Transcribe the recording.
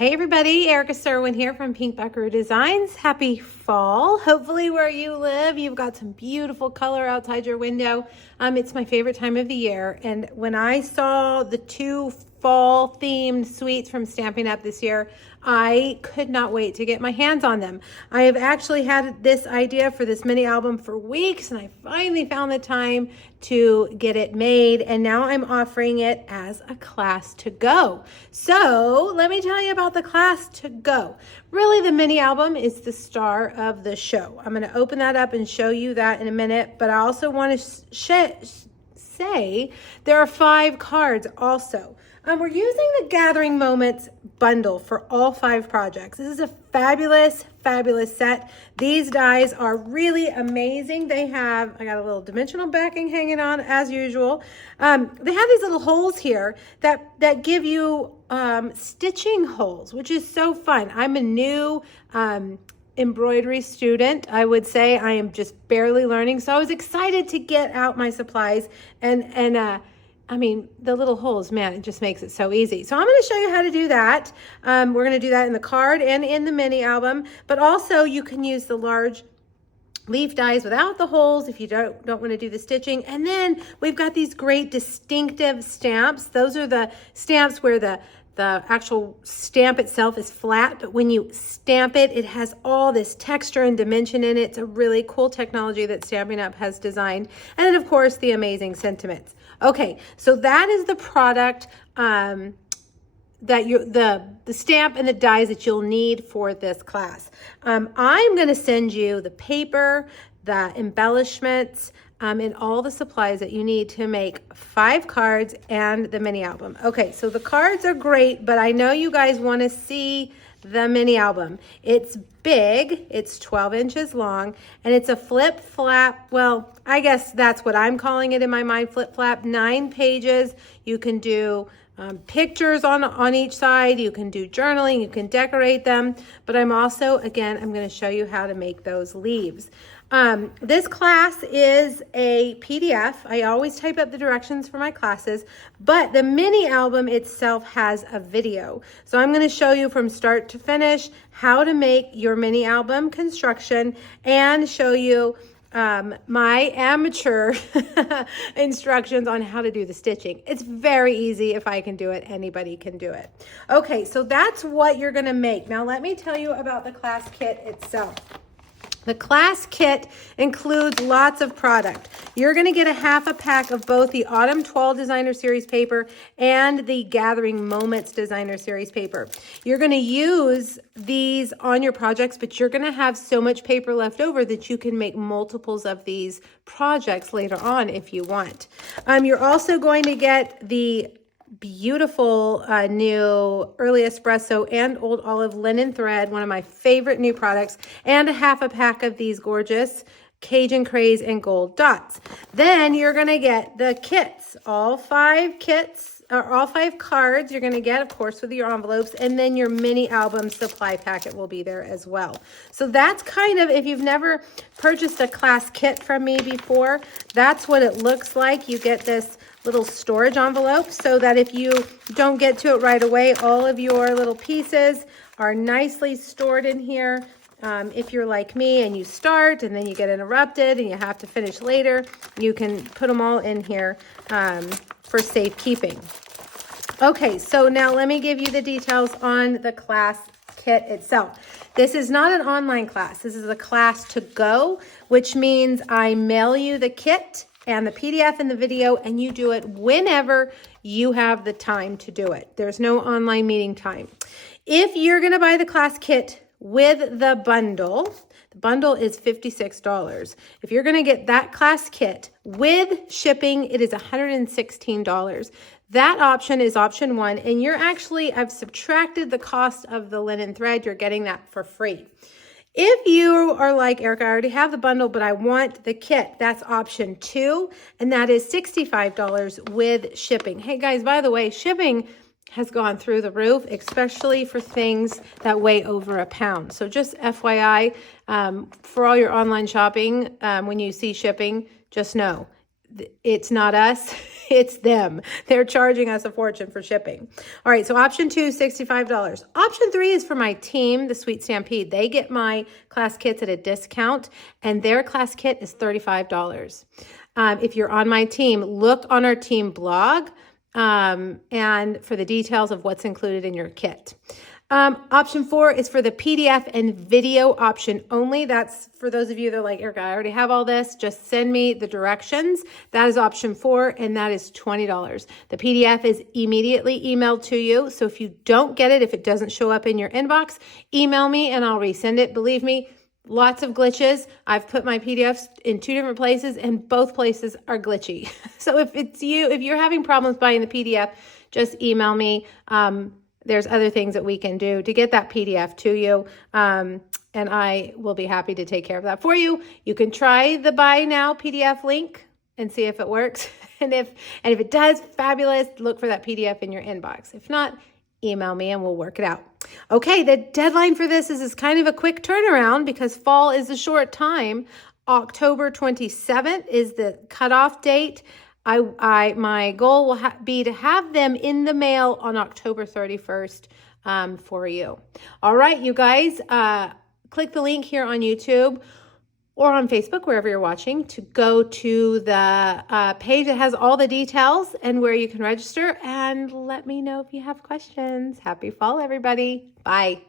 Hey everybody, Erica Serwin here from Pink Buckaroo Designs. Happy fall. Hopefully where you live, you've got some beautiful color outside your window. It's my favorite time of the year. And when I saw the two fall themed suites from Stampin' Up! This year, I could not wait to get my hands on them. I have actually had this idea for this mini album for weeks, and I finally found the time to get it made, and now I'm offering it as a class to go. So let me tell you about the class to go. Really, the mini album is the star of the show. I'm going to open that up and show you that in a minute, but I also want to say there are 5 cards also. We're using the Gathering Moments bundle for all 5 projects. This is a fabulous, fabulous set. These dies are really amazing. They have, I got a little dimensional backing hanging on as usual. They have these little holes here that give you stitching holes, which is so fun. I'm a new embroidery student. I would say I am just barely learning. So I was excited to get out my supplies and I mean, the little holes, man, it just makes it so easy. So I'm going to show you how to do that. We're going to do that in the card and in the mini album, but also you can use the large leaf dies without the holes if you don't want to do the stitching. And then we've got these great distinctive stamps. Those are the stamps where the actual stamp itself is flat, but when you stamp it, it has all this texture and dimension in it. It's a really cool technology that Stampin' Up! Has designed. And then, of course, the amazing sentiments. Okay, so that is the product that the stamp and the dies that you'll need for this class. I'm going to send you the paper, the embellishments, and all the supplies that you need to make 5 cards and the mini album. Okay, so the cards are great, but I know you guys want to see the mini album. It's big, it's 12 inches long, and it's a flip flap. Well, I guess that's what I'm calling it in my mind, flip flap. 9 pages. You can do pictures on each side. You can do journaling. You can decorate them. But I'm also, again, I'm going to show you how to make those leaves. This class is a PDF. I always type up the directions for my classes, but the mini album itself has a video. So I'm going to show you from start to finish how to make your mini album construction and show you my amateur instructions on how to do the stitching. It's very easy. If I can do it, anybody can do it. Okay, so that's what you're going to make. Now let me tell you about the class kit itself. The class kit includes lots of product. You're going to get a half a pack of both the Autumn 12 Designer Series paper and the Gathering Moments Designer Series paper. You're going to use these on your projects, but you're going to have so much paper left over that you can make multiples of these projects later on if you want. You're also going to get the beautiful new Early Espresso and Old Olive linen thread, one of my favorite new products, and a half a pack of these gorgeous Cajun Craze and gold dots. Then you're going to get the kits, all 5 kits, or all 5 cards you're going to get, of course, with your envelopes, and then your mini album supply packet will be there as well. So that's kind of, if you've never purchased a class kit from me before, that's what it looks like. You get this little storage envelope so that if you don't get to it right away, all of your little pieces are nicely stored in here. If you're like me and you start and then you get interrupted and you have to finish later, you can put them all in here for safekeeping. Okay, so now let me give you the details on the class kit itself. This is not an online class. This is a class to go, which means I mail you the kit and the PDF and the video, and you do it whenever you have the time to do it. There's no online meeting time. If you're going to buy the class kit with the bundle is $56. If you're going to get that class kit with shipping, it is $116. That option is option 1, and you're actually, I've subtracted the cost of the linen thread. You're getting that for free. If you are like, Erica, I already have the bundle, but I want the kit, that's option 2, and that is $65 with shipping. Hey guys, by the way, shipping has gone through the roof, especially for things that weigh over a pound. So just FYI, for all your online shopping, when you see shipping, just know it's not us, it's them. They're charging us a fortune for shipping. All right, so option 2, $65. Option 3 is for my team, the Sweet Stampede. They get my class kits at a discount, and their class kit is $35. If you're on my team, look on our team blog and for the details of what's included in your kit. Option 4 is for the PDF and video option only. That's for those of you that are like, Erica, I already have all this. Just send me the directions. That is option 4, and that is $20. The PDF is immediately emailed to you. So if you don't get it, if it doesn't show up in your inbox, email me and I'll resend it. Believe me, lots of glitches. I've put my PDFs in 2 different places and both places are glitchy. So if you're having problems buying the PDF, just email me. There's other things that we can do to get that PDF to you. And I will be happy to take care of that for you. You can try the buy now PDF link and see if it works. And if it does, fabulous. Look for that PDF in your inbox. If not, email me and we'll work it out. Okay, the deadline for this is kind of a quick turnaround because fall is a short time. October 27th is the cutoff date. My goal will be to have them in the mail on October 31st for you. All right, you guys, click the link here on YouTube or on Facebook, wherever you're watching, to go to the page that has all the details and where you can register, and let me know if you have questions. Happy fall, everybody. Bye.